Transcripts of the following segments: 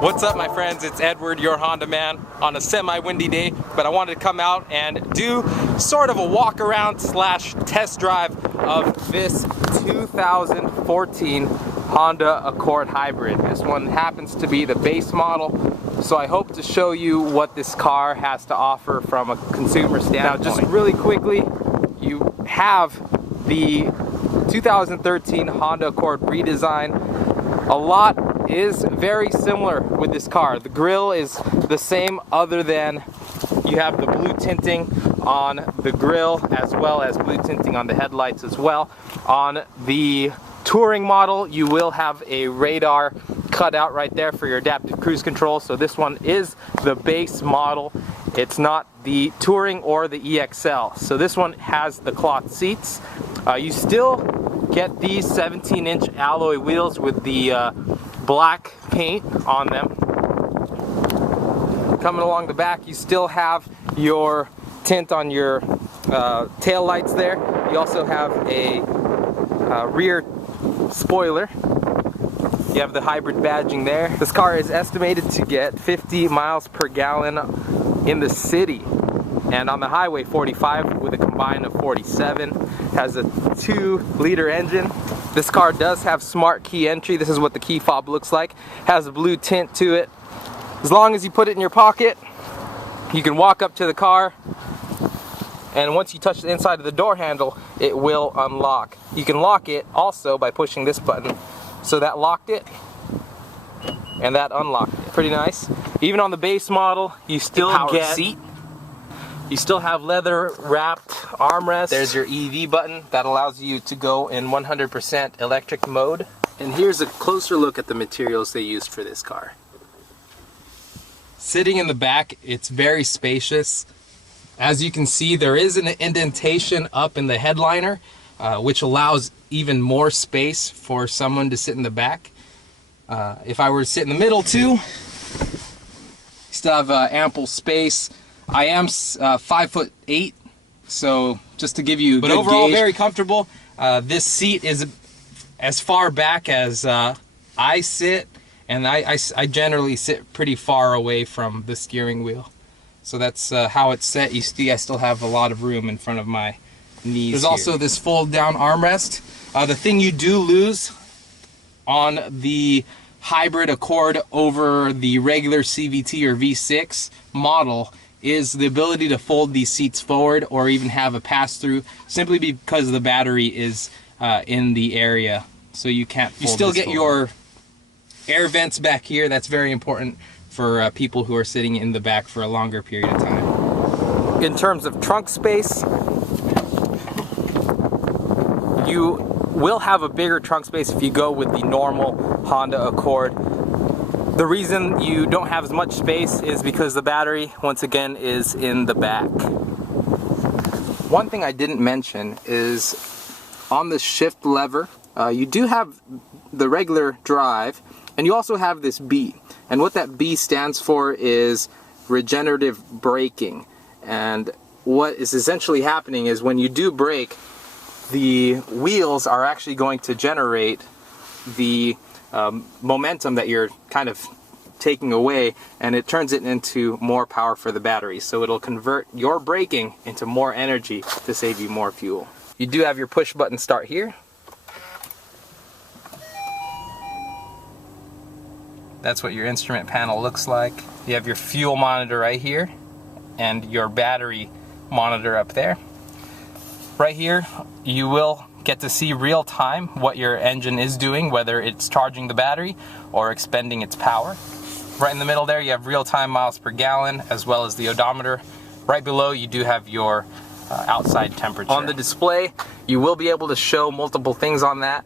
What's up, my friends? It's Edward, your Honda man, on a semi-windy day, but I wanted to come out and do sort of a walk around slash test drive of this 2014 Honda Accord Hybrid. This one happens to be the base model, so I hope to show you what this car has to offer from a consumer standpoint. Now, just really quickly, you have the 2013 Honda Accord redesign. A lot is very similar with this car. The grille is the same, other than you have the blue tinting on the grille as well as blue tinting on the headlights as well. On the touring model, you will have a radar cut out right there for your adaptive cruise control. So this one is the base model. It's not the touring or the EXL. So this one has the cloth seats. You still get these 17-inch alloy wheels with the black paint on them. Coming along the back, you still have your tint on your tail lights there. You also have a rear spoiler. You have the hybrid badging there. This car is estimated to get 50 miles per gallon in the city, and on the highway 45 with a combined of 47. Has a 2-liter engine. This car does have smart key entry. This is what the key fob looks like. Has a blue tint to it. As long as you put it in your pocket, you can walk up to the car, and once you touch the inside of the door handle, it will unlock. You can lock it also by pushing this button. So that locked it, and that unlocked it. Pretty nice. Even on the base model, you still get seat. You still have leather wrapped armrest. There's your EV button that allows you to go in 100% electric mode. And here's a closer look at the materials they used for this car. Sitting in the back, it's very spacious. As you can see, there is an indentation up in the headliner, which allows even more space for someone to sit in the back. If I were to sit in the middle too, still have ample space. I am 5'8", so just to give you a good overall gauge, very comfortable. This seat is as far back as I sit, and I generally sit pretty far away from the steering wheel. So that's how it's set. You see, I still have a lot of room in front of my knees. There's also this fold-down armrest. The thing you do lose on the hybrid Accord over the regular CVT or V6 model is the ability to fold these seats forward or even have a pass-through, simply because the battery is in the area, so you can't fold. You still get your air vents back here. That's very important for people who are sitting in the back for a longer period of time. In terms of trunk space, you will have a bigger trunk space if you go with the normal Honda Accord. The reason you don't have as much space is because the battery, once again, is in the back. One thing I didn't mention is on the shift lever, you do have the regular drive, and you also have this B. And what that B stands for is regenerative braking. And what is essentially happening is when you do brake, the wheels are actually going to generate the momentum that you're kind of taking away, and it turns it into more power for the battery. So it'll convert your braking into more energy to save you more fuel. You do have your push button start here. That's what your instrument panel looks like. You have your fuel monitor right here and your battery monitor up there. Right here, you will get to see real time what your engine is doing, whether it's charging the battery or expending its power. Right in the middle there, you have real time miles per gallon as well as the odometer. Right below, you do have your outside temperature. On the display, you will be able to show multiple things on that.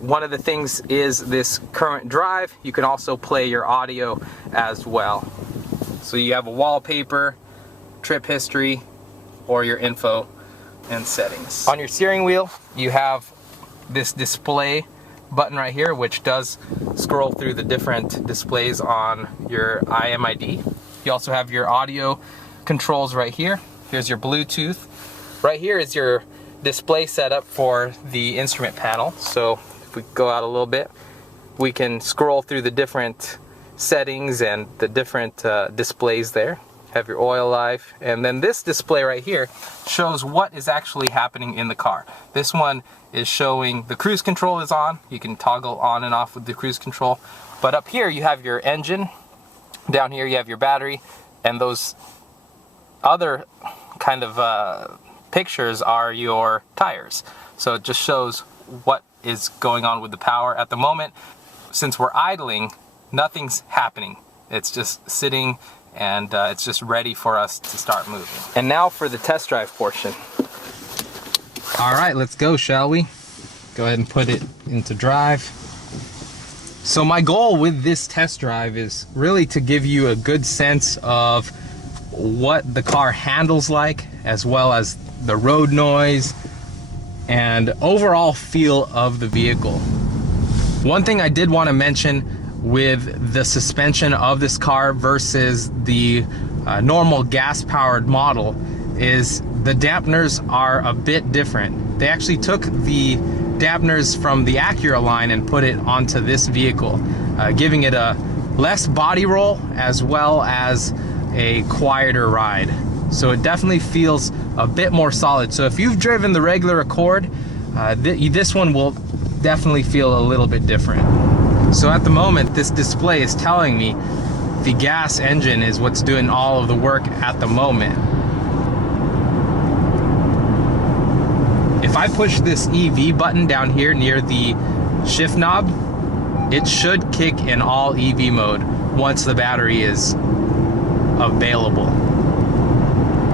One of the things is this current drive. You can also play your audio as well. So you have a wallpaper, trip history, or your info and settings. On your steering wheel, you have this display button right here, which does scroll through the different displays on your IMID. You also have your audio controls right here. Here's your Bluetooth. Right here is your display setup for the instrument panel. So if we go out a little bit, we can scroll through the different settings and the different displays there. Have your oil life, and then this display right here shows what is actually happening in the car. This one is showing the cruise control is on. You can toggle on and off with the cruise control. But up here you have your engine, down here you have your battery, and those other kind of pictures are your tires. So it just shows what is going on with the power at the moment. Since we're idling, nothing's happening. It's just sitting, and it's just ready for us to start moving. And now for the test drive portion. All right, let's go, shall we? Go ahead and put it into drive. So my goal with this test drive is really to give you a good sense of what the car handles like, as well as the road noise and overall feel of the vehicle. One thing I did want to mention with the suspension of this car versus the normal gas-powered model is the dampeners are a bit different. They actually took the dampeners from the Acura line and put it onto this vehicle, giving it a less body roll as well as a quieter ride. So it definitely feels a bit more solid. So if you've driven the regular Accord, this one will definitely feel a little bit different. So at the moment, this display is telling me the gas engine is what's doing all of the work at the moment. If I push this EV button down here near the shift knob, it should kick in all EV mode once the battery is available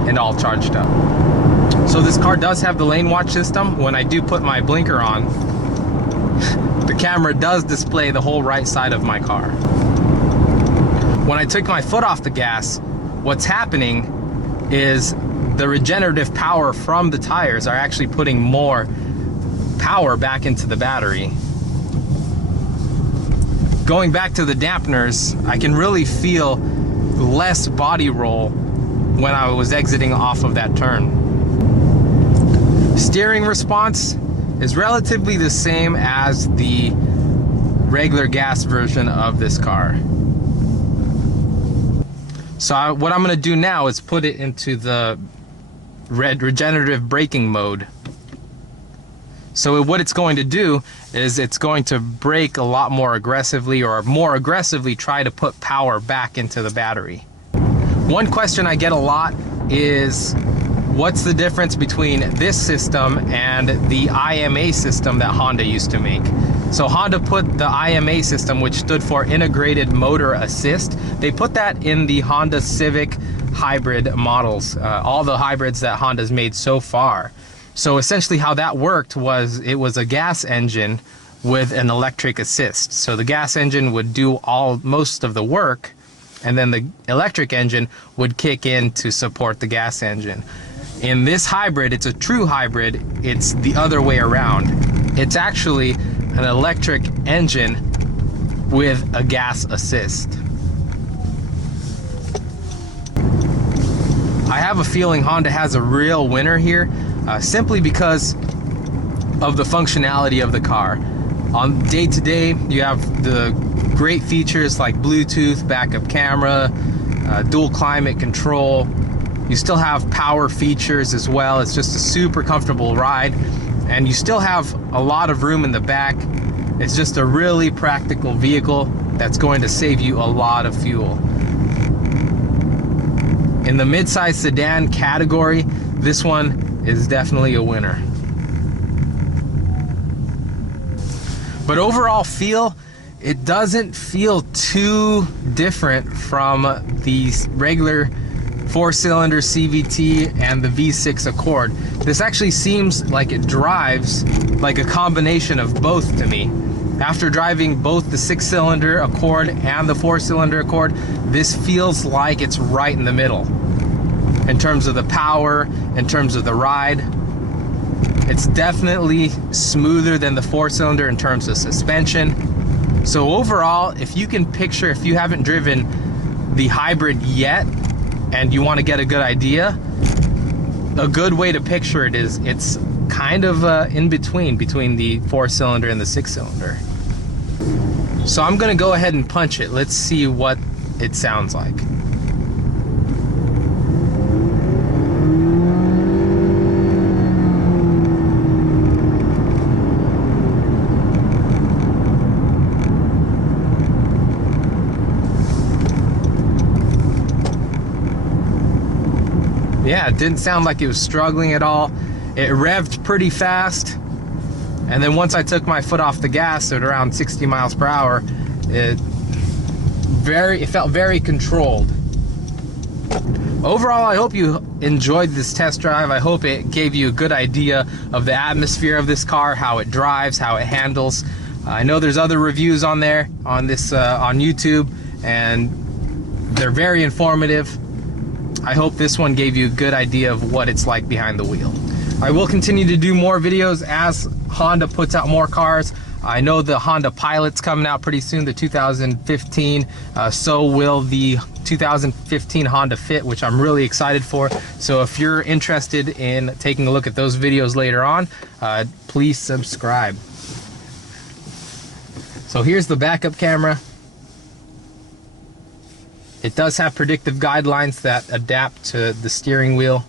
and all charged up. So this car does have the lane watch system. When I do put my blinker on, the camera does display the whole right side of my car. When I took my foot off the gas, what's happening is the regenerative power from the tires are actually putting more power back into the battery. Going back to the dampeners, I can really feel less body roll when I was exiting off of that turn. Steering response is relatively the same as the regular gas version of this car. So what I'm going to do now is put it into the regenerative braking mode. So what it's going to do is it's going to brake a lot more aggressively, or more aggressively try to put power back into the battery. One question I get a lot is, what's the difference between this system and the IMA system that Honda used to make? So Honda put the IMA system, which stood for Integrated Motor Assist, they put that in the Honda Civic hybrid models, all the hybrids that Honda's made so far. So essentially how that worked was, it was a gas engine with an electric assist. So the gas engine would do most of the work, and then the electric engine would kick in to support the gas engine. In this hybrid, it's a true hybrid, it's the other way around. It's actually an electric engine with a gas assist. I have a feeling Honda has a real winner here, simply because of the functionality of the car. On day to day, you have the great features like Bluetooth, backup camera, dual climate control. You still have power features as well. It's just a super comfortable ride, and you still have a lot of room in the back. It's just a really practical vehicle that's going to save you a lot of fuel. In the midsize sedan category, this one is definitely a winner. But overall feel, it doesn't feel too different from the regular 4-cylinder CVT and the V6 Accord. This actually seems like it drives like a combination of both to me. After driving both the 6-cylinder Accord and the 4-cylinder Accord, this feels like it's right in the middle. In terms of the power, in terms of the ride, it's definitely smoother than the 4-cylinder in terms of suspension. So overall, if you can picture, if you haven't driven the hybrid yet, and you want to get a good idea, a good way to picture it is it's kind of in between the 4-cylinder and the 6-cylinder. So I'm gonna go ahead and punch it. Let's see what it sounds like. Yeah, it didn't sound like it was struggling at all. It revved pretty fast, and then once I took my foot off the gas at around 60 miles per hour, it felt very controlled. Overall, I hope you enjoyed this test drive. I hope it gave you a good idea of the atmosphere of this car, how it drives, how it handles. I know there's other reviews on there on YouTube, and they're very informative. I hope this one gave you a good idea of what it's like behind the wheel. I will continue to do more videos as Honda puts out more cars. I know the Honda Pilot's coming out pretty soon, the 2015. So will the 2015 Honda Fit, which I'm really excited for. So if you're interested in taking a look at those videos later on, please subscribe. So here's the backup camera. It does have predictive guidelines that adapt to the steering wheel.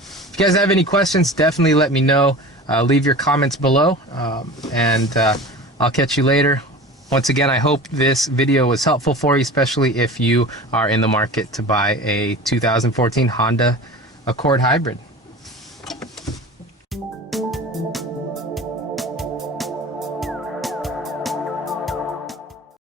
If you guys have any questions, definitely let me know. Leave your comments below, and I'll catch you later. Once again, I hope this video was helpful for you, especially if you are in the market to buy a 2014 Honda Accord Hybrid.